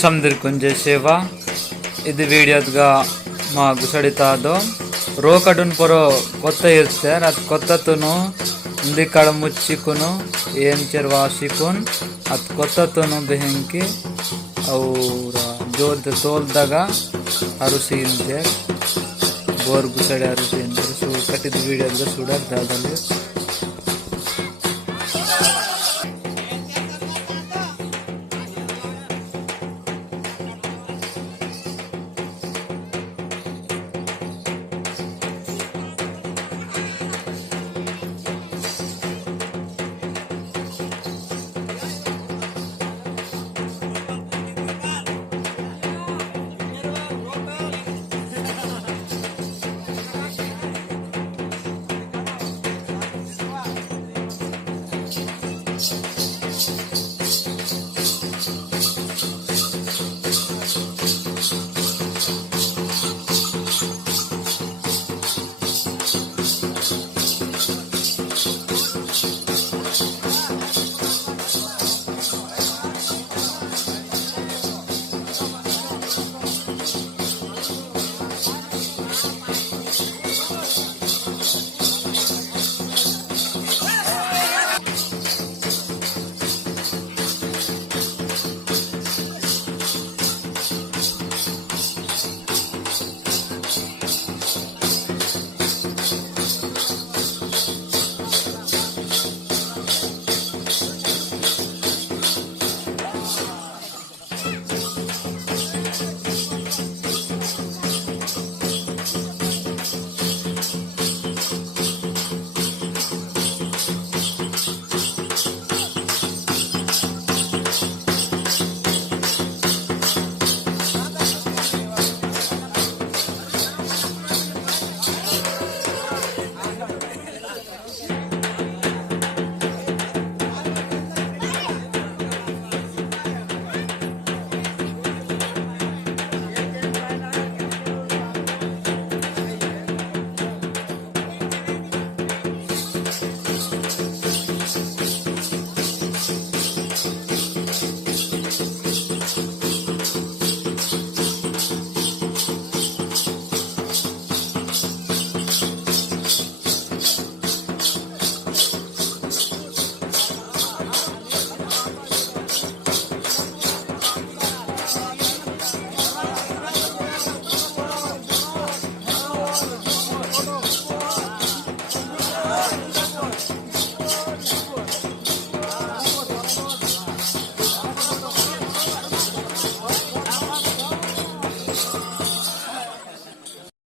समदीर कुंजे सेवा ಇದು ವಿಡಿಯೋದ್ಗ ಮಾ ಗುಸಡಿತಾದೋ ರೋ ಕಡುನ್ ಪೊರೋ ಕೊತ್ತ ಇರ್ತಾರೆ ಅದು ಕೊತ್ತತುನು ಇಂದಿ ಕಳ ಮುಚ್ಚಿಕುನು ಏನ್ ಚೆರ್ ವಾಸಿಕುನ್ ಅದು ಕೊತ್ತತುನು ಬೆಹಂಕಿ ಅವ್ರ ಜೋರ್ದ ತೋಲ್ದಾಗ ಅರುಸಿ ಇಂತೆ ಬೋರ್ ಗುಸಡಿ ಅರುಸಿ ಇಂತೆ ಸೊ ಕಟ್ಟಿದ ವಿಡಿಯೋದ್ಗ ಸುಡರ್ ದಾದಲ್ಲಿ